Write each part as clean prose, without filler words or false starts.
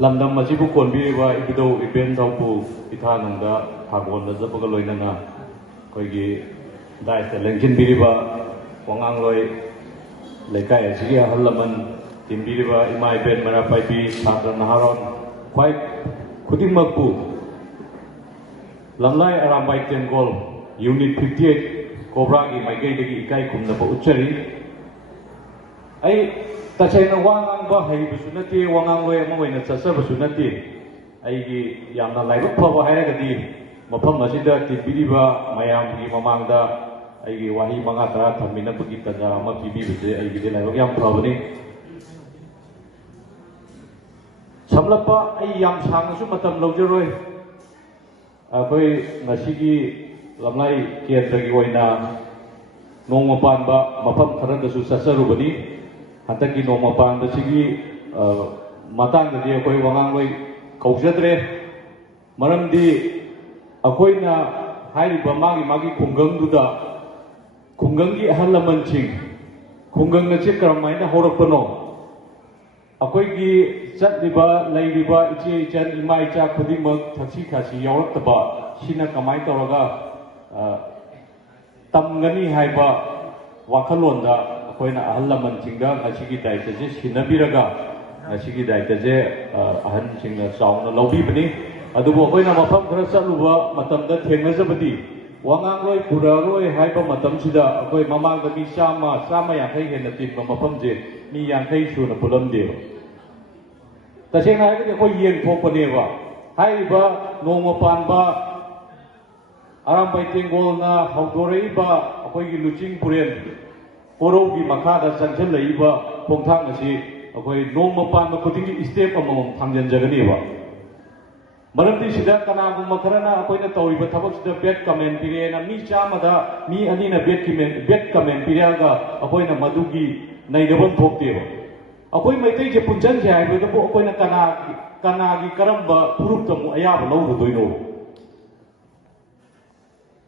lamdam masibu konbiriba ibido iben thaupu ithanangda thagol jabaga loinana koigi daita lengjin biriba wangangloi lekai asigi halaman timbiriba ima iben marapai bi thadra naharon khwai khudimmakpu lamlai arambai tengol unit 58 cobra gi maigai degi ikai khumna ba uchari ai tachayna wangang ba hai busunati wangang loi ama waina chasa busunati ai gi yamna laibak phaba hairagadi mafam asida tibiriba mayam gi mamangda ai gi wahi manga tara thamina bugi taja ama pibi buse ai gi laibak yam phabani samlapa ai yam sangsu matam logjaroi akoi ngasigi lamlai kendragi oina nongma panba mafam kharadasu sasarubani hataki nongma panba sigi matangdadi akoi wangangloi kaujadre maramdi akoina hairiba magi khungangduda khungangi ahal lamanching khungangna che karamaina horakpano akoigi chatliba lairiba iche ichan ima icha khudimak thaksi khasi yauraktaba sina kamai toraga tamgani haiba wakhalonda akoina ahal lamanchingda asigi daita je sinabiraga asigi daita je ahan singna chauna lobibani adubo akoina mafam khara chatluba matamda thengnajabadi wangangloi puraroi haiba matamsida akoi mamangda mi sama yankai hena timba mafamje mi yankai suna pulamdeba tasengna haigadi akoi yeng thokpaneba haiba nongma panba arambai tengolna haudoreiba akoigi luching puren korogi makhada changchalleiba khongthang asi akoi nongma panba khudingi step amamam thangjanjaganeba maramdi sida kanagumma kharana akoina tawriba thabak sida bet comment pirena mi chamada mi anina bet comment piraga akoina madugi naidabam thokteba akoi maitai je punjan je haiba bo akoina kanagi karamba puruptamu ayaba lawrudoino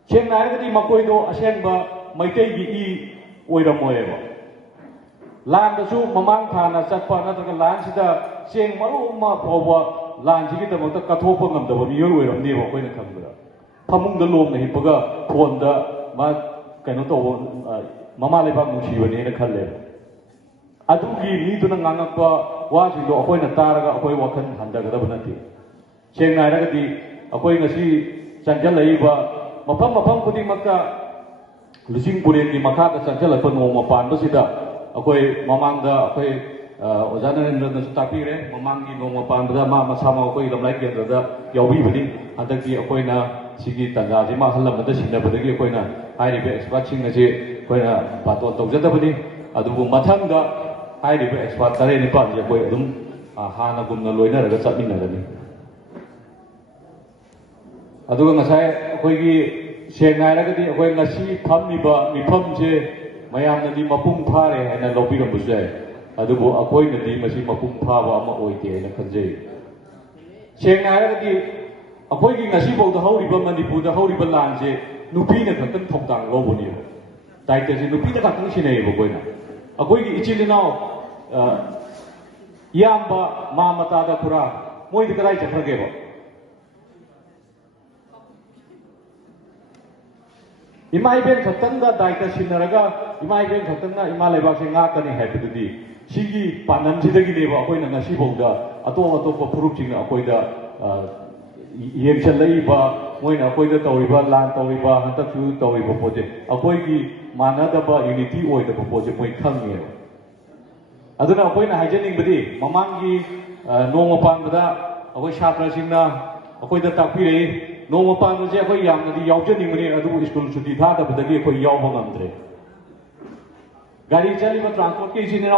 sengna haigadi makoido asengba maitai gi i oiramoyeba landasu mamang thana chatpa natraga lansida seng maruma phawa lanjigi damakta kathopa ngamdaba miyoi oiramneba akoina khambada phamungda lomna hipaga phonda ma kaino to mama lebak nungsibani na khalle adugi miduna ngangakpa wajingdo akoina taraga akoi wakhan handagadaba nati sengna haigadi akoi ngasi chanjalaiba mafam khudingmakta lusing purengi makhada chanjalapa nongma panbasida akoi mamangda akoi ojana narendra takpire mamangi nongma panbada ma masama akoi lamlai kendrada yaubibani hadaki akoina sigi tangaji ma halamada sinabadagi akoina hairibe expert singase akoina baton tawjadabani adubu mathangda hairibe expert tare ni pa je akoi adum hana gumna loinaraga chatminarani aduga ngasai akoigi sengna hairagadi akoi ngasi phammiba mifamje mayamnadi mapung phare haina lobirambus jai adubu akoinadi masi mapung phaba ama oite haina khanjai sengna hairagadi akoigi ngasi bauda hauriba manipurda hauriba lanje nupina khaktang thongtang loboni daita je nupina khaktang sinaiba koina akoigi ichilinao yamba mamata da pura moidi kadai chakhrageba imai ben khaktangda daita sinaraga imai ben khaktangna ima leibakse ngakani haibadudi sigi panamsidagi deba akoina ngasi bauda atop phurupchingna akoida yemchalleiba moina akoida tawriba lan tawriba hantaksu tawriba poje akoigi manadaba unity oidaba poje moi khangye aduna akoina haijaningbadi mamangi nongma panbada akoi shatra singna akoida takpire nongma panbase akoi yamnadi yaujanimbani adu school chuti thadabadagi akoi yauba ngamdre gari chaliba transport ke engineer